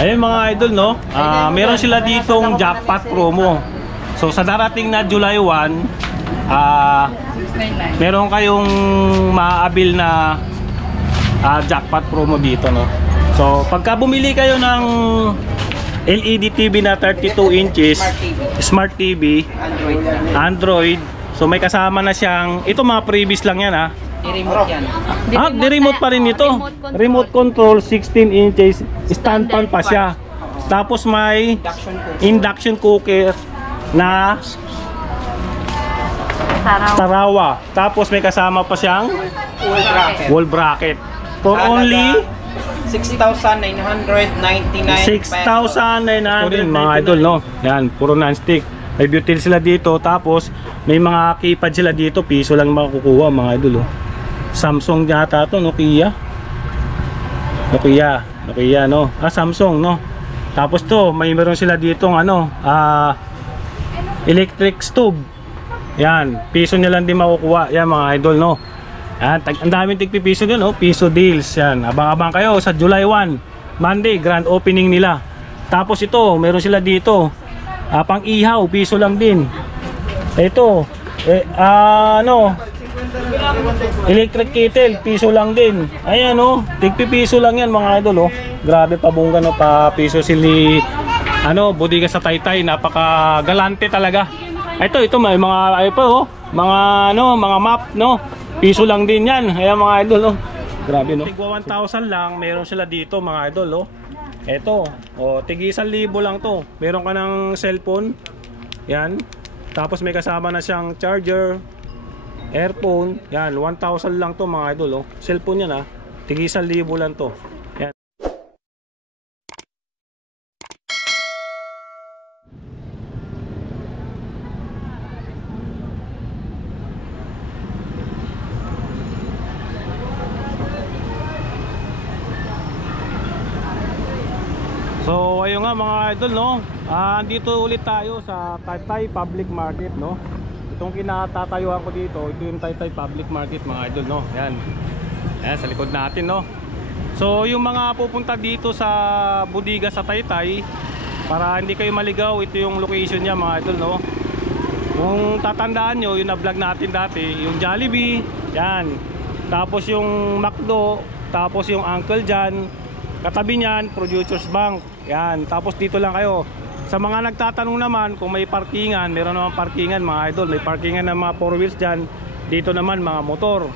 Ayun mga idol, no? Meron sila ditong jackpot promo. So sa darating na July 1, meron kayong maaabil na jackpot promo dito, no? So pagka bumili kayo ng LED TV na 32 inches Smart TV Android, so may kasama na siyang, ito mga previous lang yan, ha? I-remote yan. Remote pa rin ito. Remote control, 16 inches, stand fan pa siya. Tapos may induction cooker na Tarawa. Tapos may kasama pa siyang wall bracket. For only 6,999 6,900 mga idol, no? Yan, puro non-stick. May butil sila dito. Tapos may mga keypad sila dito. Piso lang makukuha mga idol, oh. Samsung yata to, Nokia, no? Samsung, no? Tapos to, meron sila ditong electric stove. Yan, piso nyo lang din makukuha. Yan mga idol, no? Yan, ang daming tigpipiso din, no? Piso deals. Yan, abang-abang kayo sa July 1, Monday, grand opening nila. Tapos ito, meron sila dito pang ihaw, piso lang din. Ito, electric kettle, piso lang din. Ayan, oh, tigpipiso lang yan mga idol, oh. Grabe, pabungga, no? Pa piso sili, bodega sa Taytay. Napaka galante talaga. Ito may mga oh, mga map, no? Piso lang din yan. Ayan mga idol, oh. Grabe, no? Tigwa 1,000 lang, meron sila dito mga idol, oh. Ito, oh, tigi 1,000 lang to. Meron ka ng cellphone. Yan. Tapos may kasama na siyang charger, earphone. Yan, 1,000 lang to mga idol, oh. Cellphone yan, ha. Tigi 1,000 lang to. Yan. So ayun nga mga idol, no? Andito ulit tayo sa Taytay Public Market, no? Itong kinatatayuan ko dito, ito yung Taytay Public Market mga idol, no? Yan. Yan sa likod natin, no? So yung mga pupunta dito sa bodega sa Taytay, para hindi kayo maligaw, ito yung location niya mga idol, no? Kung tatandaan nyo, yung na-vlog natin dati, yung Jollibee, yan. Tapos yung McDo, tapos yung Uncle John, katabi niyan, Producers Bank. Yan, tapos dito lang kayo. Sa mga nagtatanong naman kung may parkingan, meron naman parkingan mga idol. May parkingan ng mga 4 wheels dyan. Dito naman mga motor.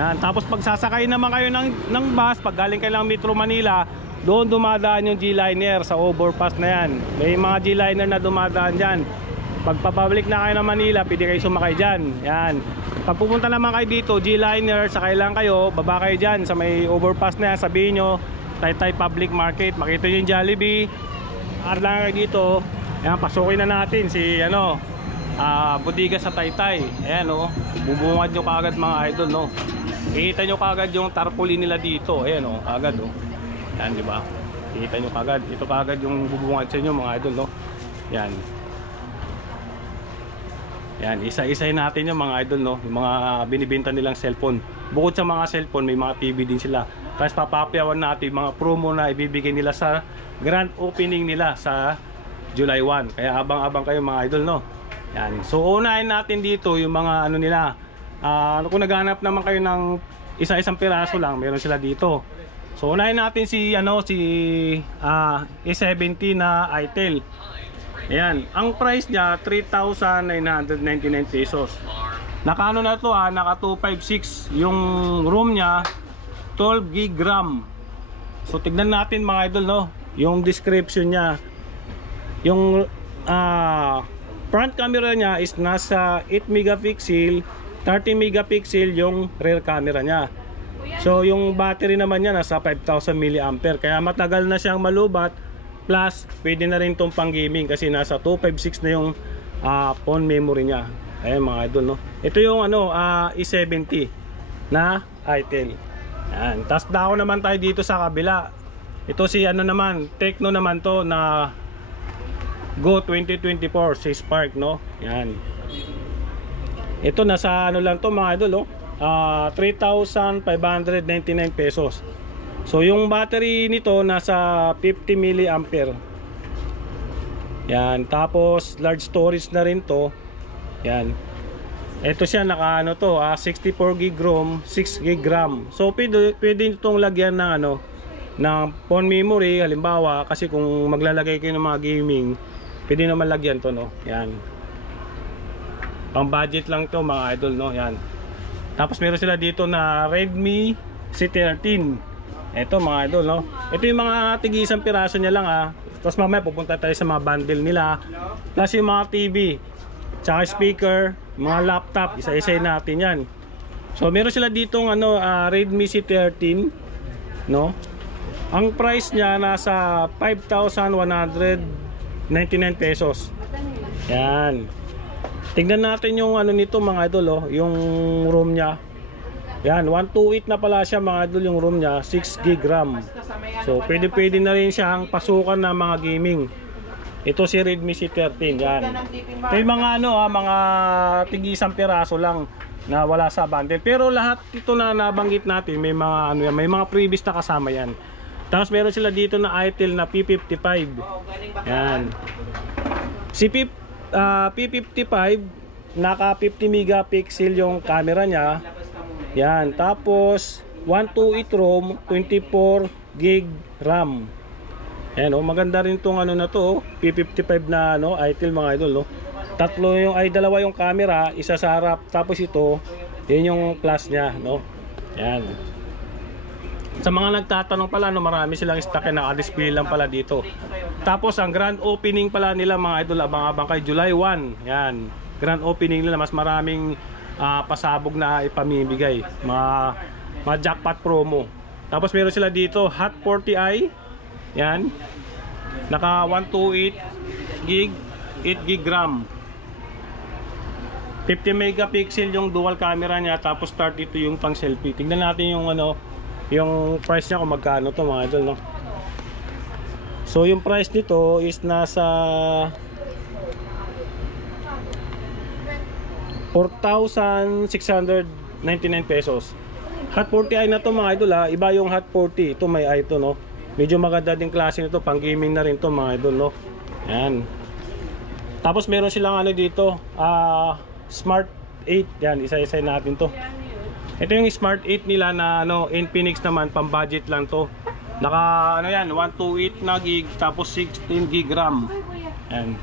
Yan, tapos pag sasakay naman kayo ng bus, pag galing kayo ng Metro Manila, doon dumadaan yung G-Liner sa overpass na yan. May mga G-Liner na dumadaan dyan. Pag papabalik na kayo ng Manila, pwede kayo sumakay dyan. Yan. Pag pupunta naman kayo dito, G-Liner, sakay lang kayo, baba kayo dyan sa may overpass na yan, sabihin nyo Taytay Public Market, makita nyo yung Jollibee. Lang kayo dito. Ayan, pasukin na natin si bodega sa Taytay. Ayan, oh, bubungad nyo kaagad mga idol, no? Kita nyo kaagad yung tarpaulin nila dito. Ayan, oh, kaagad, oh. Ayan, di ba? Kita nyo kaagad. Ito kaagad yung bubungad sa inyo mga idol, no? Ayan. Ayan, isa-isahin natin yung mga idol, no? Yung mga binibenta nilang cellphone. Bukod sa mga cellphone, may mga TV din sila. Tapos papapayawan natin mga promo na ibibigay nila sa grand opening nila sa July 1. Kaya abang-abang kayo mga idol, no? Yan. So unahin natin dito yung mga nila. Kung naghanap naman kayo ng isa-isang piraso lang, meron sila dito. So unahin natin si A70 na Itel. Ayan, ang price niya 3,999 pesos. Naka na to, naka 256 yung room niya. 12 gig RAM. So tignan natin mga idol, no, yung description niya. Yung front camera niya is nasa 8 megapixel, 30 megapixel yung rear camera niya. So yung battery naman niya nasa 5,000 mAh. Kaya matagal na siyang malubat. Plus pwede na rin tong pang gaming kasi nasa 256 na yung phone memory niya. Ayan mga idol, no. Ito yung E70 na Itel. Yan. Tapos dako naman tayo dito sa kabila. Ito si naman, Tecno naman to na Go 2024 si Spark, no. Yan. Ito nasa lang to mga idol, 3,599 pesos. So yung battery nito nasa 50 mAh. Yan, tapos large storage na rin to. Yan. Ito siya naka ano to, 64 gig ROM, 6 gig RAM. So pwede itong lagyan ng ano, ng phone memory halimbawa, kasi kung maglalagay kayo ng mga gaming, pwede naman lagyan to, no. Yan. Pang budget lang to mga idol, no. Yan. Tapos meron sila dito na Redmi C13. Ito mga idol, no. Ito yung mga tig-isang piraso niya lang Tapos mamaya pupunta tayo sa mga bundle nila. Plus yung mga TV, tsaka speaker, mga laptop, isa-isa natin yan. So meron sila ditong ano, Redmi C13, no. Ang price niya nasa 5,199 pesos. Yan. Tingnan natin yung ano nito mga idol, yung ROM niya. Yan, 128 na pala siya mga idol, yung ROM niya, 6 gig RAM. So pwede na rin siyang pasukan ng mga gaming. Ito si Redmi C13, yan. Ito yung mga ano, mga tig-isang piraso lang na wala sa bundle. Pero lahat ito na nabanggit natin, may mga ano yan, may mga previous na kasama yan. Tapos meron sila dito na Itel na P55. Yan. Si P55, naka 50 megapixel yung camera niya. Yan, tapos 128 ROM, 24 gig RAM. Ayan, maganda rin tong ano na to, P55 na ano, Itel mga idol, no. Dalawa yung camera, isa sa harap, tapos ito, yun yung plus niya, no. Yan. Sa mga nagtatanong pala, no, marami silang stock na naka-display lang pala dito. Tapos ang grand opening pala nila mga idol, abang-abang kay July 1. Yan, grand opening nila, mas maraming pasabog na ipamimigay, mga jackpot promo. Tapos meron sila dito Hot 40i. Yan, naka 128 gig, 8 gig RAM, 50 megapixel yung dual camera niya. Tapos start ito yung pang selfie. Tingnan natin yung ano, yung price niya kung magkano to mga idol, no. So yung price nito is nasa 4,699 pesos. Hot 40i na to mga idol, iba yung Hot 40. Ito may ito, no. Medyo maganda din klase nito, pang gaming na rin to mga idol, no. Yan. Tapos meron silang ano dito, Smart 8. Yan, isa-isa natin to. Ito yung Smart 8 nila na ano, Infinix naman, pang budget lang to. Naka ano yan, 128 na gig, tapos 16 gig RAM. Yan.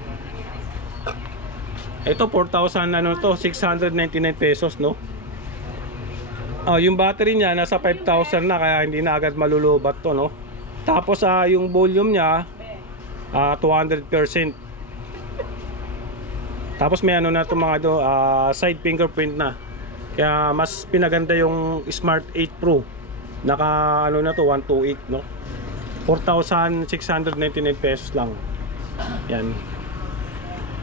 Ito 4,000 ano to, 699 pesos, no. Yung battery niya nasa 5,000 na, kaya hindi na agad malulubat to, no. Tapos yung volume niya 200%. Tapos may ano na to mga do, side fingerprint na. Kaya mas pinaganda yung Smart 8 Pro. Naka ano na to, 128, no. 4,699 pesos lang. Yan.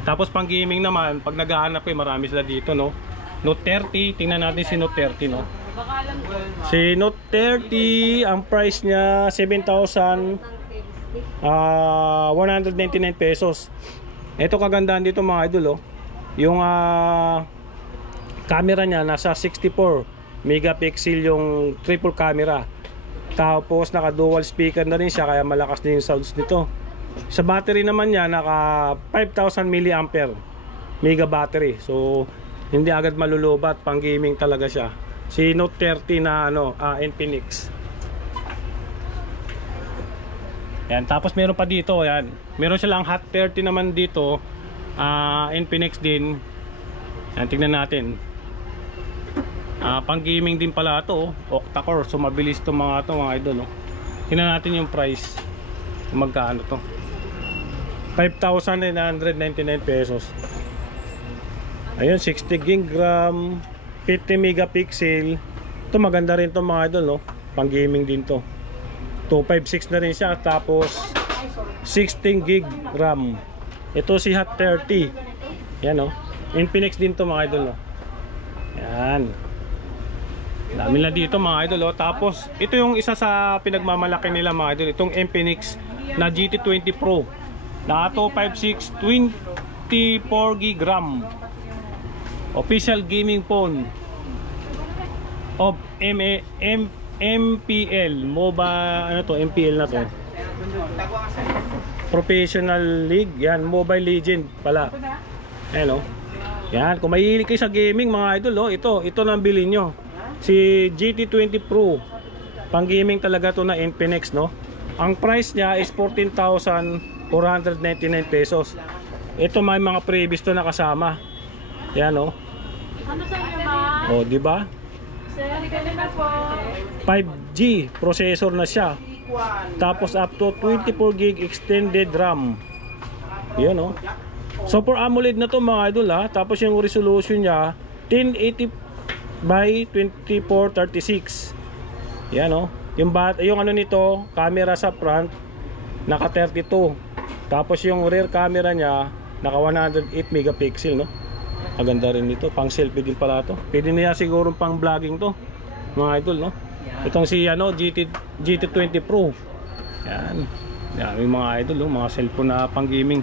Tapos pang gaming naman, pag naghahanap kayo, marami sila dito, no. Note 30, tingnan natin si Note 30, no. Si Note 30, ang price niya 7,199 pesos. Ito kagandahan dito mga idol, oh. Yung camera niya nasa 64 megapixel yung triple camera. Tapos naka dual speaker na rin siya, kaya malakas din yung sounds nito. Sa battery naman niya naka 5,000 mAh mega battery. So hindi agad malulubat, pang gaming talaga siya. Si Note 30 na ano, Infinix. Yan, tapos meron pa dito, yan. Meron silang Hot 30 naman dito, Infinix din. Yan, tingnan natin. Pang gaming din pala ito, octa-core. So mabilis itong mga idol, no? Tingnan natin yung price. Magkano to? 5,999 pesos. Ayun, 60 gig RAM, 50 megapixel. Ito maganda rin to mga idol, no? Pang gaming din to. 256 na rin siya. Tapos 16 gig RAM. Ito si Hot 30. Yan, no? Infinix din to mga idol, no? Yan. Dami na dito mga idol, oh. Tapos ito yung isa sa pinagmamalaki nila mga idol, itong Infinix na GT20 Pro na 256 24 gig RAM. Official gaming phone of MPL, ano to, MPL na to. Professional League, yan, Mobile Legend pala. Ayan, oh. Yan, kung mahilig kayo sa gaming mga idol, oh, ito nang bilhin nyo. Si GT20 Pro. Pang gaming talaga to na Infinix, no. Ang price niya is 14,499 pesos. Ito may mga previous to na kasama. Yan, oh. Ano sa inyo, ma? Oh, di ba? Sir, ganun na po. 5G processor na siya. Tapos up to 24 gig extended RAM. Yan, oh. So for AMOLED na to mga idol, ha. Tapos yung resolution niya 1080 by 2436. Yan, oh. Yung ano nito, camera sa front naka 32. Tapos yung rear camera niya naka 108 megapixel, no. Maganda rin ito, pang selfie din pala to. Pwede niya siguro pang vlogging to mga idol, no. Itong si ano GT20 Pro. Yan. Yan yung mga idol, no, mga cellphone na pang gaming.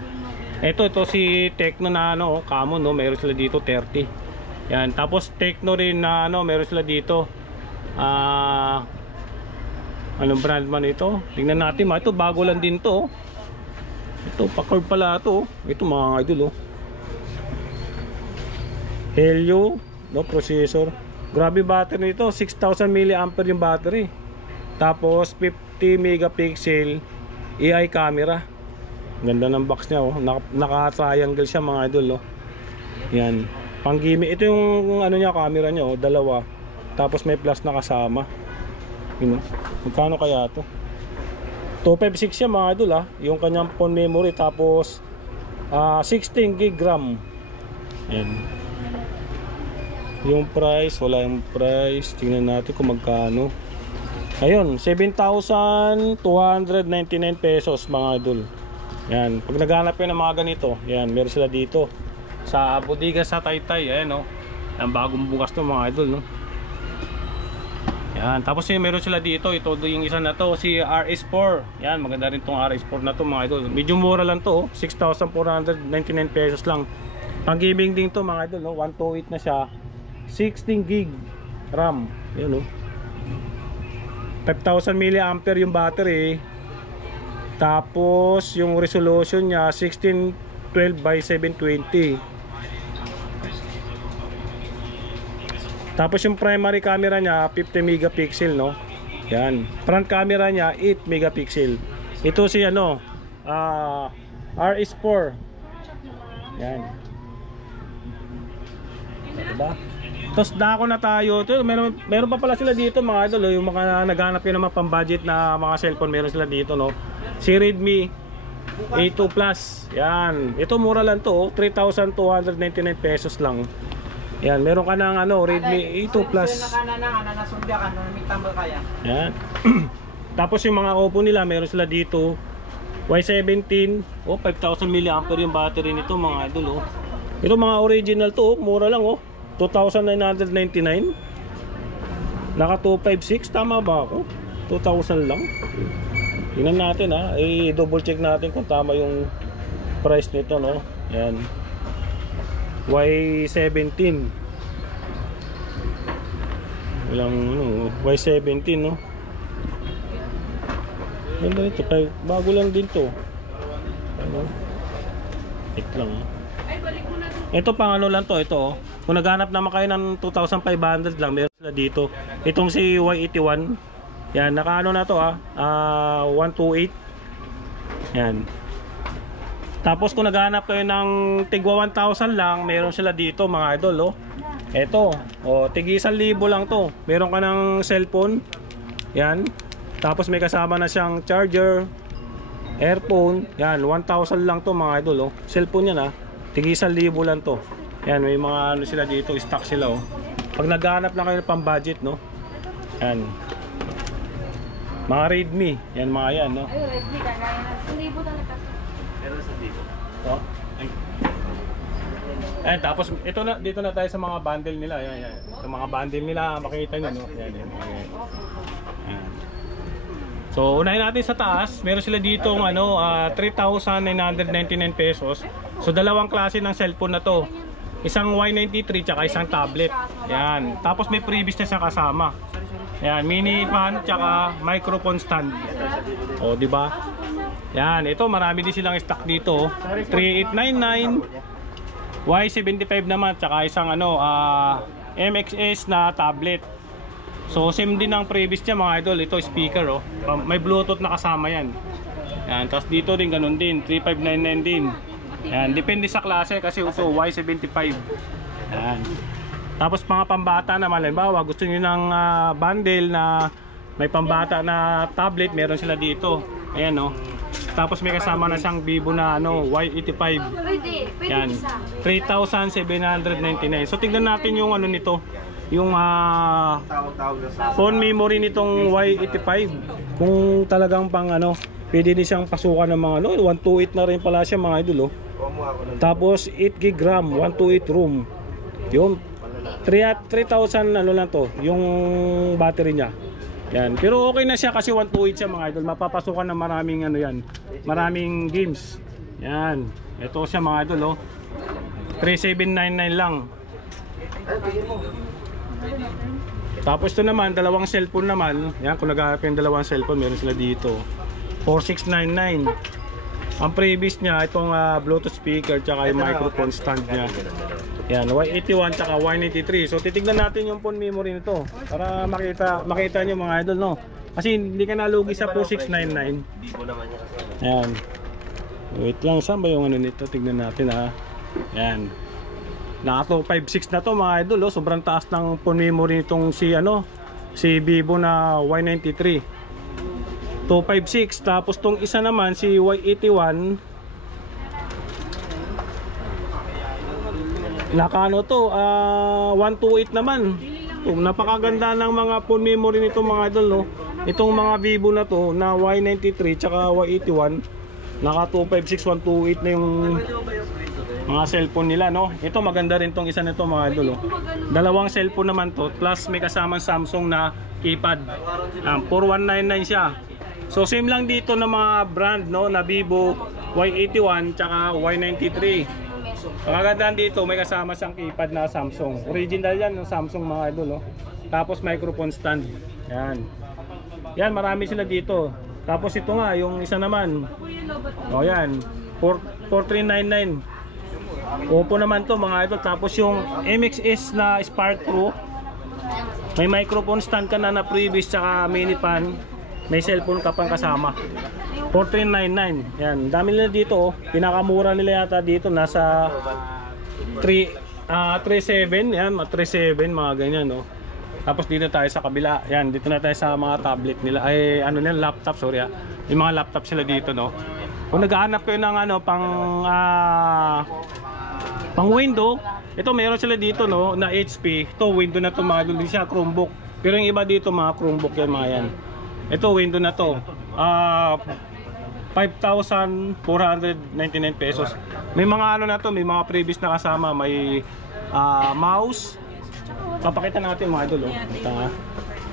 Ito si Tecno na ano, common, no, meron sila dito 30. Yan, tapos Tecno rin na ano, meron sila dito. Anong brand man ito? Tingnan natin, ito bago lang din to. Ito pa-curve pala to. Ito mga idol, oh. Helio, no, processor. Grabe battery nito, 6,000 mAh yung battery. Tapos 50 megapixel AI camera. Ganda ng box niya, oh. Naka-triangle siya mga idol, oh. Yan. Pang-gaming. Ito yung ano niya, camera niya, oh, dalawa. Tapos may plus na kasama. Yun, oh. Magkano kaya to? 256 siya mga idol, ah. Yung kanyang phone memory. Tapos 16 gig RAM. Yan. Yung price, wala yung price. Tingnan natin kung magkano. Ayun, 7,299 pesos mga idol. Yan, pag naghanap kayo ng mga ganito, yan, meron sila dito sa bodega sa Taytay. Ayan, no. Ang bagong bukas to mga idol, no. Yan, tapos meron sila dito, ito yung isa na to, si RS4. Yan, maganda rin tong RS4 na to mga idol. Medyo mura lang to, 6,499 pesos lang. Pang gaming din to mga idol, no. 128 na siya. 16 gig RAM. Yan, oh. 5,000 mAh yung battery. Tapos yung resolution niya 1612 by 720. Tapos yung primary camera niya 50 megapixel, no. Yan. Front camera niya 8 megapixel. Ito si ano, RS4. Yan. Diba? Tapos dako na tayo. Meron pa pala sila dito mga idol, yung mga naghanap yun naman pang budget na mga cellphone, meron sila dito, no. Si Redmi A2 Plus. Yan. Ito mura lang to, 3,299 pesos lang. Yan, meron ka ng ano, Redmi A2 Plus. Yan. Tapos yung mga Oppo nila, meron sila dito Y17. Oh, 5,000 mAh yung battery nito mga idol, oh. Ito mga original to, oh, mura lang, oh. 2,999. Naka 256, tama ba ako? 2,000 lang. Tingnan natin, ha. I-double check natin kung tama yung price nito, no. Yan. Y17. Ilang ano, Y17, no. Ganda nito, bago lang din to. Ano? Wait lang, ha. Ito pang ano lang to, ito, oh. Kung naghanap naman kayo ng 2,500 lang, meron sila dito. Itong si Y81. Yan, nakaano na to, 128. Yan. Tapos kung naghanap kayo ng tigwa 1,000 lang, meron sila dito mga idol, oh. Ito, oh, tig 1,000 lang to. Meron ka ng cellphone. Yan. Tapos may kasama na siyang charger, earphone. Yan, 1,000 lang to mga idol, oh. Cellphone yan, tig 1,000 lang to. Yan, may mga ano sila dito, stock sila, oh. Pag naghahanap lang kayo ng pang-budget, no. Yan. Mga Redmi, yan mga yan, no. Ay, Redmi kagaya na 1,000 talaga. Pero sa dito. Oh. Ayan, tapos ito na, dito na tayo sa mga bundle nila. Yan, yan. Sa mga bundle nila, makikita nyo, no. Yan, yan. Ayan. So, unahin natin sa taas. Meron sila dito ng ano, 3,999 pesos. So, dalawang klase ng cellphone na to. Isang Y93 tsaka isang tablet. Yan. Tapos may previous na siyang kasama. Ayan, mini fan tsaka microphone stand. O, di ba? Yan, ito marami din silang stock dito. 3899 Y75 naman tsaka isang MXS na tablet. So same din ang previous niya mga idol. Ito speaker oh. May Bluetooth na kasama yan. Yan, tapos dito din ganun din, 3599 din. Yan, depende sa klase kasi ito Y75. Yan. Tapos mga pambata na halimbawa gusto niyo ng bundle na may pambata na tablet, meron sila dito. Ayan oh. Tapos may kasama na siyang Vivo na Y85. Yan. 3,799. So tingnan natin yung nito. Yung phone memory nitong Y85. Kung talagang pang pwede din siyang pasukan ng mga 128 na rin pala siya mga idol oh. Tapos 8 GB RAM, 128 room. Yung 3,000 lang to, yung battery niya. Yan. Pero okay na siya kasi 128 siya mga idol. Mapapasukan ng maraming maraming games. Yan. Ito siya mga idol oh. 3,799 lang. Tapos ito naman, dalawang cellphone naman. Yan, kung naghahanap yung dalawang cellphone, meron sila dito. 4,699. Ang previous niya, itong Bluetooth speaker tsaka yung microphone stand niya. Yan, Y81 tsaka Y93. So titignan natin yung phone memory nito para makita nyo mga idol no. Kasi hindi ka nalugi sa 4699. Yan. Wait lang, saan ba yung nito? Tignan natin ha. Yan. Naka 256 na to mga idol oh. Sobrang taas ng phone memory nitong si Vivo na Y93. 256. Tapos tong isa naman si Y81 naka 128 naman. Napakaganda ng mga phone memory nito mga idol no. Itong mga Vivo na to na Y93 tsaka Y81 naka 256, 128 na yung mga cellphone nila no. Ito maganda rin tong isa nito mga idol oh. Dalawang cellphone naman to plus may kasamang Samsung na keypad. 4199 siya. So same lang dito ng mga brand no na Vivo Y81 tsaka Y93. Pagkagandaan dito may kasama siyang keypad na Samsung. Original yan ng Samsung mga idol oh. Tapos microphone stand. Yan. Yan, marami sila dito. Tapos ito nga yung isa naman. Oh yan. 4399. Oppo naman to mga idol. Tapos yung MXS na Spark Pro. May microphone stand ka na previous tsaka mini pan. May cellphone ka pang kasama. 4399. Yan, dami nila dito oh. Pinakamura nila yata dito nasa 37. Yan, 37 mga ganyan oh. Tapos dito tayo sa kabila. Yan, dito na tayo sa mga tablet nila. Ay laptop, sorry ah. Yung mga laptop sila dito no. Kung naghahanap kayo ng pang window, ito meron sila dito no na HP. Ito window na to mga dun siya Chromebook. Pero yung iba dito mga Chromebook yan mga yan. Ito window na to. 5,499 pesos. May mga na to, may mga previous na kasama, may mouse. Papakita natin mga idol oh.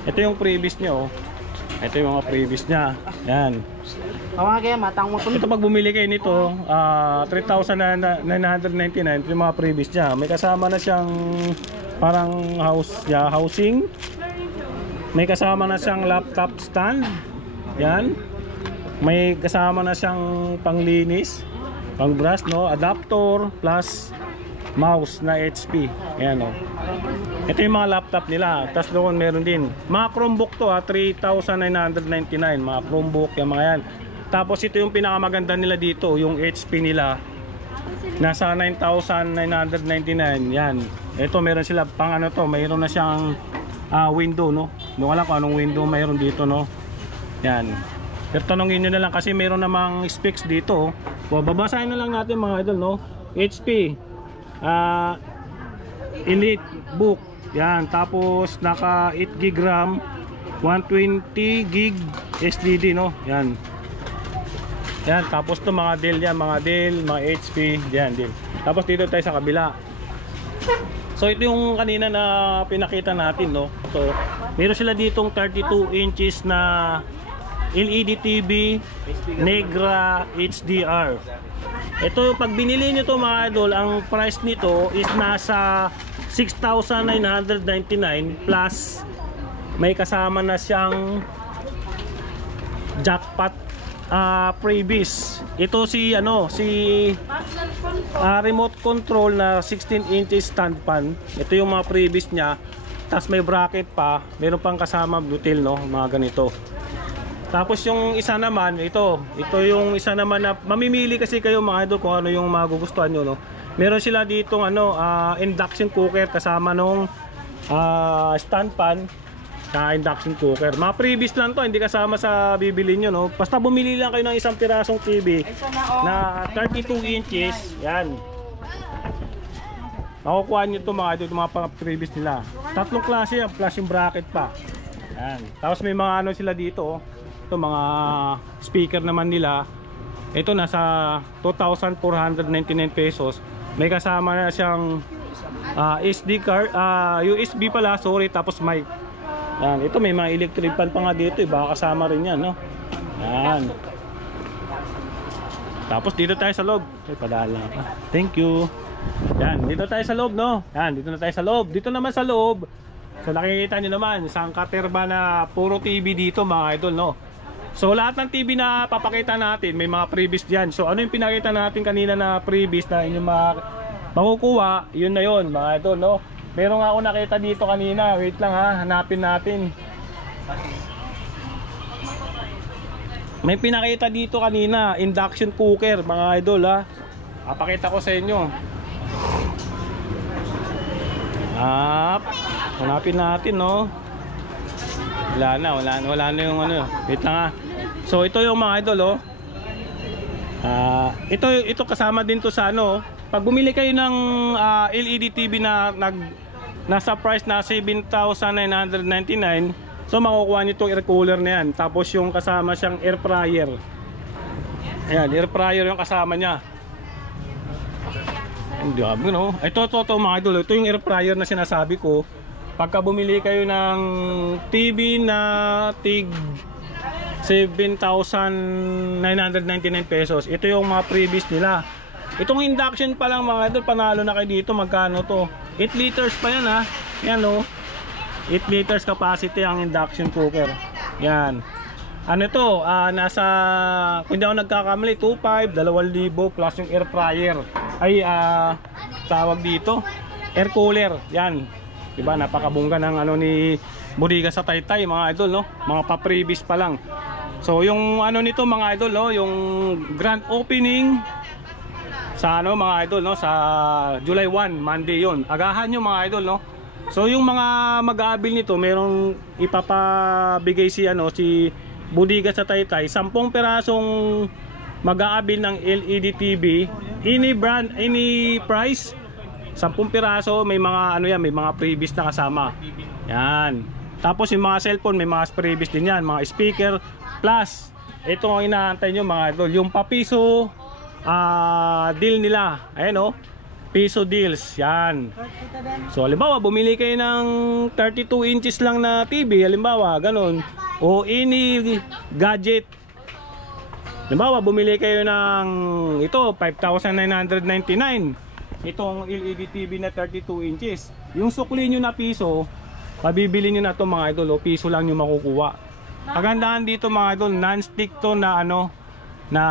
Ito yung previous niya oh. Ito yung mga previous niya. Yan. Ito pag bumili kayo nito, 3,999 yung mga previous niya. May kasama na siyang parang housing. May kasama na siyang laptop stand. Yan. May kasama na siyang panglinis, pangbrush no, adapter plus mouse na HP. Ayan oh. Ito yung mga laptop nila. Tapos doon meron din mga Chromebook to 3,999 mga Chromebook yung mga yan. Tapos ito yung pinakamaganda nila dito, yung HP nila. Nasa 9,999 yan. Ito meron sila pang to, mayroon na siyang window no. Hindi ko alam kung anong window mayroon dito no. Yan. Pero tanongin nyo na lang kasi mayroon namang specs dito. Babasahin na lang natin mga idol no. HP Elite Book. Yan. Tapos naka 8 GB RAM, 120 GB SSD no. Yan. Yan. Tapos to mga Dell yan. Mga Dell, mga HP. Yan Dell. Tapos dito tayo sa kabila. So ito yung kanina na pinakita natin no. So meron sila ditong 32 inches na LED TV Negra HDR. Ito pag binili nyo to mga idol, ang price nito is nasa 6,999 plus may kasama na siyang jackpot freebies. Ito si remote control na 16 inches stand fan. Ito yung mga freebies niya. Tapos may bracket pa, meron pang kasama butil, no, mga ganito. Tapos yung isa naman, ito yung isa naman na mamimili kasi kayo mga idol kung ano yung magugustuhan nyo, no. Meron sila ditong induction cooker kasama nung stand pan na induction cooker. Mga freebies lang to, hindi kasama sa bibili nyo, no. Basta bumili lang kayo ng isang pirasong TV na 32 inches, yan. Makukuha nyo ito mga idol, mga freebies nila. Tatlong klase yan, plus yung bracket pa. Yan. Tapos may mga ano sila dito, ito mga speaker naman nila. Ito nasa 2,499 pesos. May kasama na siyang SD card, USB pala, sorry, tapos mic. Yan, ito may mga electric fan pa nga dito, baka kasama rin yan, no. Yan. Tapos dito tayo sa loob. Ay, padala pa. Thank you. Yan, dito tayo sa loob, no? Yan, dito na tayo sa loob. Dito naman sa loob, so nakikita nyo naman, isang katerba na puro TV dito mga idol, no? So lahat ng TV na papakita natin, may mga freebies dyan. So ano yung pinakita natin kanina na freebies na inyong makukuha, yun na yun mga idol, no? Meron nga ako nakita dito kanina, wait lang ha, hanapin natin. May pinakita dito kanina, induction cooker mga idol, ha. Papakita ko sa inyo. Hanapin natin, no. Wala na yung ano. Wait lang ha. So ito yung mga idol, oh. Ito kasama din to sa ano. Pag bumili kayo ng LED TV na nasa price na 7,999, so makukuha nyo itong air cooler na yan. Tapos yung kasama siyang air fryer. Ayan, air fryer yung kasama niya. Hindi abi, no? Ito mga idol, ito yung air fryer na sinasabi ko. Pagka bumili kayo ng TV na tig 7,999 pesos, ito yung mga freebies nila. Itong induction pa lang mga idol, panalo na kayo dito. Magkano to? 8 liters pa yan, ha. Yan, no. 8 liters capacity ang induction cooker. Yan. Ano to? Nasa, kung hindi ako nagkakamali, 2,500, 2,000 plus yung air fryer. Ay, tawag dito, air cooler. Yan. Diba, napakabungga ng ano ni Bodega sa Taytay mga idol, no? Mga pa-freebies pa lang. So yung ano nito mga idol, no, yung grand opening sa ano mga idol, no, sa July 1, Monday 'yon. Agahan nyo mga idol, no. So yung mga mag-aabil nito, merong ipapabigay si Bodega sa Taytay, 10 perasong mag-aabil ng LED TV, any brand, any price, 10 piraso, may mga ano yan, may mga freebies na kasama. Yan. Tapos yung mga cellphone, may mga freebies din yan, mga speaker. Plus, ito ang inaantay nyo mga idol, yung papiso deal nila. Ayan, oh, piso deals. Yan. So halimbawa, bumili kayo ng 32 inches lang na TV, halimbawa, ganun. O any gadget. Halimbawa, bumili kayo ng ito, 5,999. Itong LED TV na 32 inches. Yung sukli nyo na piso, pabibili nyo na ito mga idol, o piso lang nyo makukuha. Kagandahan dito mga idol, non-stick to na ano, na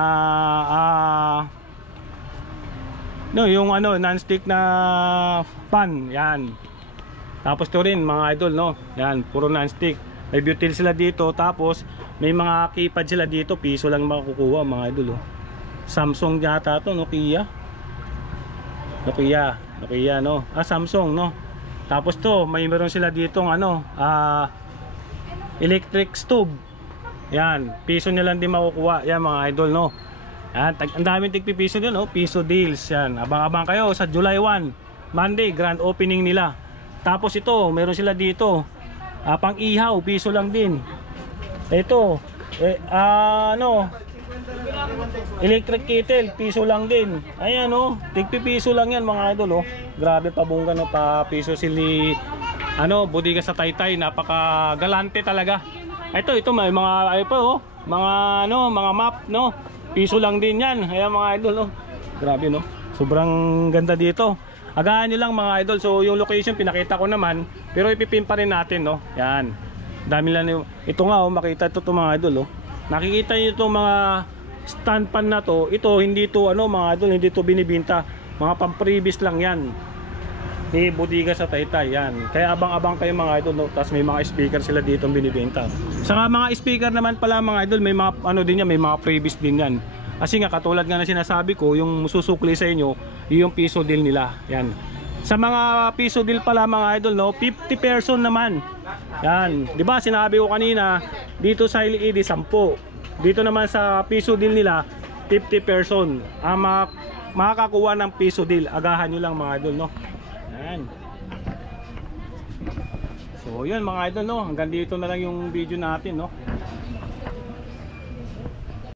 yung ano, non-stick na pan. Yan. Tapos to rin mga idol, no. Yan, puro non-stick. May butil sila dito, tapos may mga keypad sila dito, piso lang makukuha mga idol, oh. Samsung yata to, Nokia, no. Samsung, no. Tapos to, may meron sila ditong ano, electric stove. Yan, piso nila din makukuha. Yan mga idol, no. Yan, ang daming tigpipiso nyo, no. Piso deals. Yan, abang-abang kayo sa July 1, Monday, grand opening nila. Tapos ito, meron sila dito, pang ihaw, piso lang din. Ito, electric kettle, piso lang din. Ayan, no, tigpipiso lang yan mga idol, oh. Grabe, pabungga, no, pa piso sili Bodega sa Taytay, napaka galante talaga. Ito may mga oh, mga map, no. Piso lang din yan. Ayan mga idol, no. Grabe, no. Sobrang ganda dito. Agahan nyo lang mga idol. So yung location pinakita ko naman, pero ipipin pa rin natin, no. Yan. Dami lang yung, ito nga oh, makita ito mga idol oh. Nakikita niyo itong mga stand pan na to. Ito hindi to ano mga idol, hindi to binibenta. Mga pang-previous lang yan. Ni Bodega sa Taytay yan. Kaya abang-abang kayo mga idol no. Tapos may mga speaker sila dito binibenta. Sa mga speaker naman pala mga idol, may mga ano din yan, may mga previous din yan. Kasi nga katulad nga na sinasabi ko, yung susukli sa inyo, yung piso deal nila. Yan. Sa mga piso deal pala mga idol no, 50 person naman. Yan, 'di ba? Sinabi ko kanina, dito sa LED 10. Dito naman sa piso deal nila, 50 person. Ang makakakuha ng piso deal, agahan niyo lang mga idol no. Yan. So, yun mga idol no, hanggang dito na lang yung video natin no.